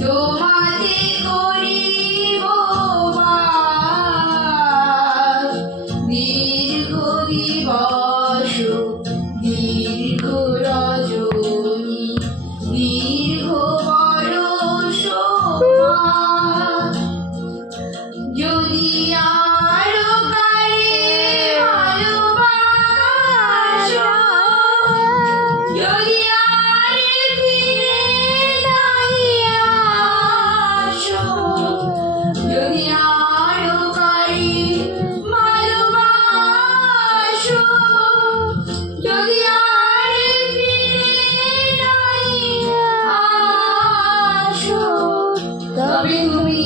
তোমাতে করিব বাস, দীর্ঘ দিবস দীর্ঘ রজনী দীর্ঘ বরষ মাস। যদি আরো কারে ভালোবাসো, যদি আর ফিরে নাই আসো, যদি আরো কারে ভালোবাসো, যদি আর ফিরে নাই আসো, তবে তুমি